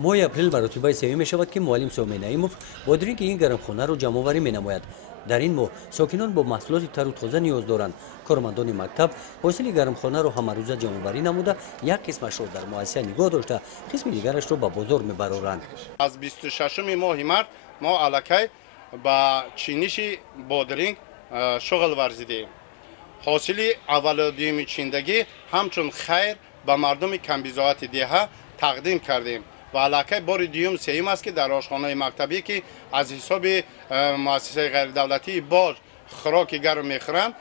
ماه اپریل بر رتبه سوم می شود که معلم سومه نعیموف با درینک این گرمخانه را جمع آوری می نماید. در این ماه ساکنان با محصولات تر و تازه نیاز دارند. کارمندان مکتب حاصل گرمخانه را همه روزه جمع آوری نموده، یک قسمش را در مؤسسه نگاه داشته، قسم دیگرش را به بازار میبرند. از 26 ماه مارس ما الکی با چینش بادرینگ شغل ورزیدیم. حاصل اول و دوم چیندگی همچون خیر به مردم کمبیزاعت دیها تقدیم کردیم و الکی بار دوم سوم است که در آشخانه مکتبی که از حساب مؤسسه غیر دولتی باج خوراک گرم میخورند،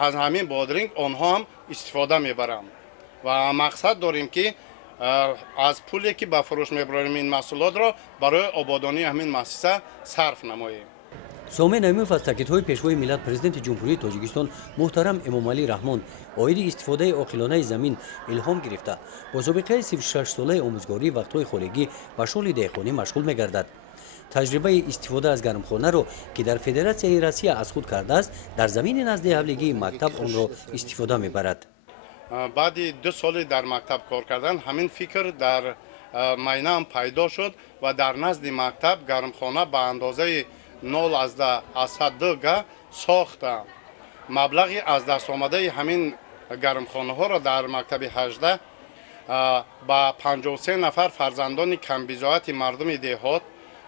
از همین بادرینگ آنها هم استفاده میبرند و مقصد داریم که از پولی که به فروش میبریم این محصولات را برای آبادانی همین مؤسسه صرف نماییم. سومه نعیموف از تاکیدهای پیشوای ملت پرزیدنت جمهوری تاجیکستان محترم امامعلی رحمان اوایل استفاده عاقلانه زمین الهام گرفته، با سابقه 36 ساله آموزگاری وقتهای خالگی به شغل دهقانی مشغول میگردد. تجربه استفاده از گرمخانه را که در فدراسیون روسیه از خود کرده است، در زمین نزد حملگی مکتب آن را استفاده میبرد. بعد 2 سال در مکتب کار کردن همین فکر در معینه هم پیدا شد و در نزد مکتب گرمخانه به اندازه 0.2 گا ساختم. مبلغی از دست آمده همین گرمخانه ها را در مکتب 18 با 53 نفر فرزندان کمبیزاعت مردم دهات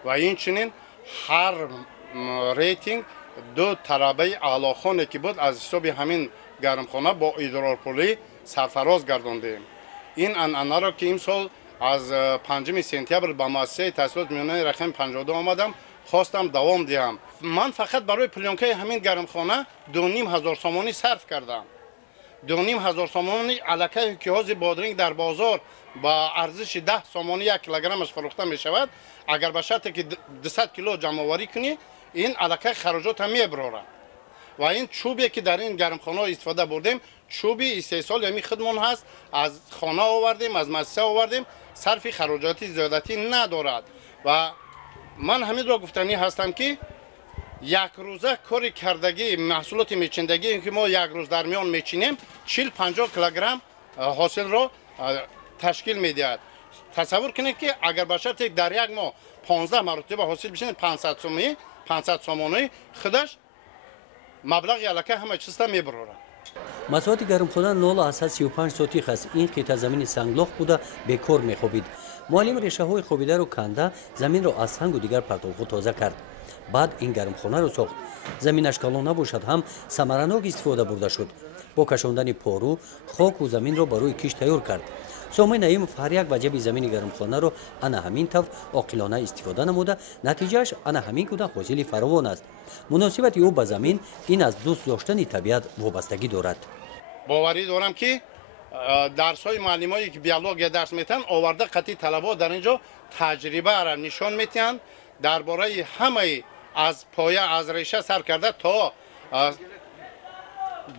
و این چنین هر ریتینگ 2 طلبه اعلاخانه که بود از حساب همین گرمخانه با ادرارپولی سرفراز گرداندیم. این انعنه را که این سال از 5 سپتامبر به مؤسسه تحصیلات میانه رقم 52 آمدم خواستم دوام دهم. من فقط برای پلانکه همین گرمخانه 2,500 سامانی صرف کردم. 2,500 سامانی الکی کیاز بادرینگ در بازار با ارزش 10 سامانی 1 کیلوگرمش فروخته می شود. اگر به شرطی که 200 کیلو جمع آوری کنی این الکی خراجات هم میبره. و این چوبی که در این گرمخانه استفاده بردیم چوبی استحصال یعنی خودمون هست، از خانه آوردیم، از مؤسسه آوردیم، صرف خراجاتی زیادتی ندارد و من همین را گفتنی هستم که یک روزه کاری کردگی محصولات میچیندگی که ما یک روز در میان میچینیم 40-50 کیلوگرم حاصل را تشکیل میدهد. تصور کنید که اگر به شرط در یک ماه 15 مرتبه حاصل بشین 500 سامانی خودش مبلغ الکه همه چیزا میبره. مساحت گرمخانه 0.35 سوتیخ است. این قطعه زمین سنگلاخ بوده بکار میخوابید. معلم ریشه های خوابیده رو کنده، زمین رو از سنگ و دیگر پرتوخو تازه کرد. بعد این گرمخانه رو ساخت. زمینش کلان نباشد هم ثمرناک استفاده برده شد. با کشاندن پارو خاک و زمین رو برای کیش تیار کرد. سومه نعیموف هر یک وجب زمین گرمخانه رو انا همین طور عاقلانه استفاده نموده، نتیجهش انا همین کده حاصل فراوان است. مناسبت او به زمین این از دوست داشتن طبیعت وابستگی دارد. باوری دارم که درس‌های معلمایی که بیولوژی درس میتن آورده قطعی طلبه در اینجا تجربه را نشان میتن درباره همه از پایه از ریشه سر کرده تا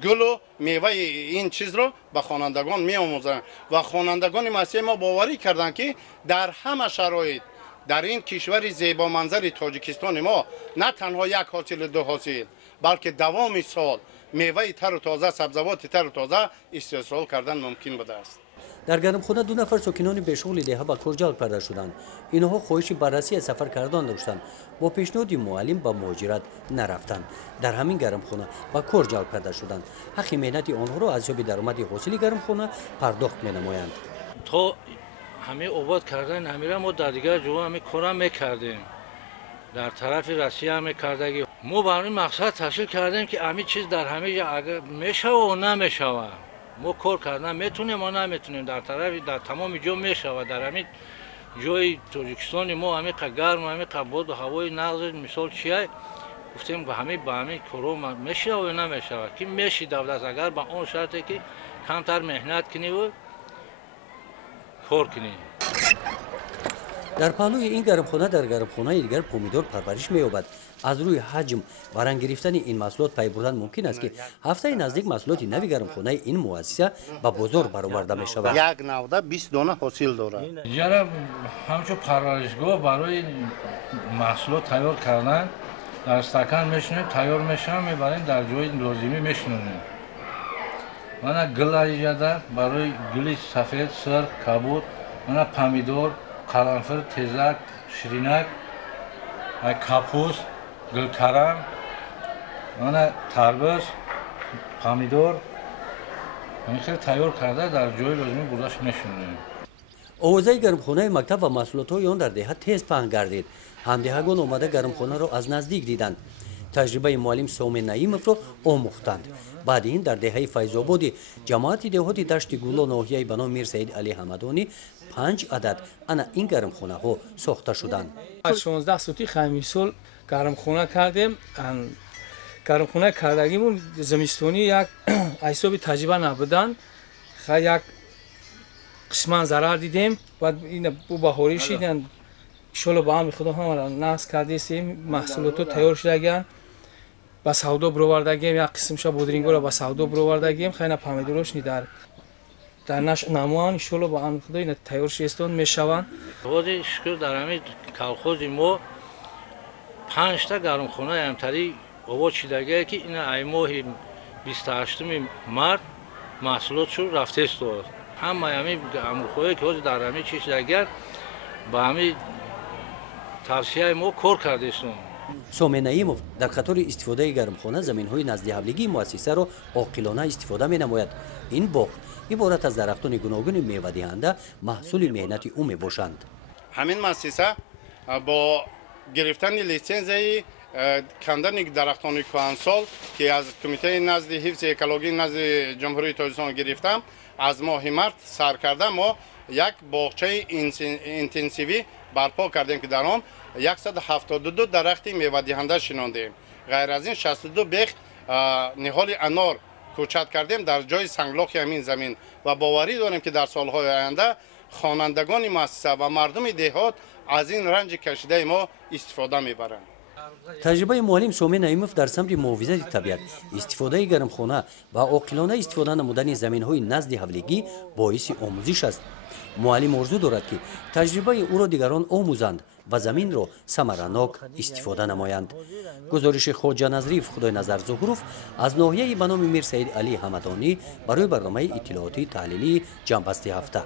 گل و میوه این چیز رو به خوانندگان میآموزند و خوانندگان مسیح ما باوری کردند که در همه شرایط در این کشور زیبا منظر تاجیکستان ما نه تنها یک حاصل 2 حاصل بلکه دوام سال میوه تر و تازه سبزیجات تر و تازه استحصال کردن ممکن بوده است. در گرمخانه 2 نفر ساکنان به شغل دهه به کار جلب کرده شدند. اینها خواهش بررسی سفر کردن داشتند. با پیشنهاد معلم به مهاجرت نرفتند. در همین گرمخانه به کار جلب کرده شدند. حق مهنت آنها را از حساب درآمد حاصل گرمخانه پرداخت می‌نمایند. تا همه آباد کردن همیشه ما در دیگر جوان همه کارم میکردیم. در طرف روسیه هم میکردگی ما برای مقصد تحصیل کردیم که همه چیز در همه جا اگر میشه و نمیشه ما کار کردن میتونیم و نمیتونیم در طرف در تمام جا میشه در همین جای تاجیکستان ما همه گرم همه باد و هوای نغز مثال چیه گفتیم به همه کارو میشه و نمیشه که میشه دولت اگر با اون شرطی که کمتر مهنت کنی و کار کنی. در پهلوی این گرمخانه در گرمخانه دیگر پومیدور پرورش می‌یابد. از روی حجم و رنگ گرفتن این محصولات پی بردن ممکن است که هفته نزدیک محصولات نوی گرمخانه این مؤسسه به بازار برآورده می‌شود. یک نوده 20 دانه حاصل دارد. اینجا همچون پرورشگاه برای محصولات تیار کردن در استکان میشونیم تیار میشن میبریم در جای لازمی میشونیم. من گل ایجاده برای گل سفید سرخ کبود من پامیدور قرنفل، تزک، شیرینک، کاپوس، گلکارم، تربوز، پامیدور، این خیلی تیار کرده در جای لازمی برداشت نشونیم. اوضاع گرمخانه مکتب و محصولات آن در دهه تیز پهن گردید. همدهگان آمده گرمخانه را از نزدیک دیدند. تجربه معلم سومن نعیمов را آموختند. بعد این در دهه فیض‌آبادی جماعت دهاتی دشت گولا ناحیه به نام میر سید علی حمدانی 5 عدد انا این گرمخانه ها ساخته شدند. 16 سوتی خمیسول گرمخانه کردیم. گرمخانه کردگیمون زمستونی یک حسابی تجربه نبودن. یک قسمان ضرر دیدیم و این بهاری شدن. شلو با هم خودم هم ناس کردیم محصولات تیار شدگان با سودا برآوردگیم یک قسمش بودرینگو را با سودا برآوردگیم خیلی پامیدوروش در نش نموان شلو با هم خودم تیار شدن میشوند. خودی شکر در همین کالخوز ما 5 تا گرمخانه امتری آباد شدگه که این ایماه 28 مارت محصولات شو رفته است. همه همین گرمخانه که در همین چیز شدگه با همین توصیه ما کار کرده است. سومن نعیمов در خاطر استفاده گرمخانه زمین‌های نزد حملگی مؤسسه را عاقلانه استفاده می‌نماید. این باغ عبارت از درختان گوناگون میوه دهنده محصول مهنت او میباشند. همین مؤسسه با گرفتن لیسنس کندن درختان کهنسال که از کمیته نزد حفظ اکولوژی نزد جمهوری تاجیکستان گرفتم از ماه مارت سر کرده ما یک باغچه اینتنسیوی برپا کردیم که در آن 172 درخت میوه دهنده شناندیم. غیر از این 62 بیخ نهال انار کوچت کردیم در جای سنگلاخ همین زمین و باوری داریم که در سالهای آینده خوانندگان مؤسسه و مردم دهات از این رنج کشیده ما استفاده میبرند. تجربه معلم سومن نعیمов در سمت محافظت طبیعت، استفاده گرمخانه و عاقلانه استفاده نمودن زمین‌های نزد حملگی باعث آموزش است. معلم آرزو دارد که تجربه او را دیگران آموزند و زمین را ثمرناک استفاده نمایند. گزارش خواجه نظریف خدای نظر ظهوروف از ناحیه به نام میر سید علی حمدانی برای برنامه اطلاعاتی تحلیلی جنبسته هفته.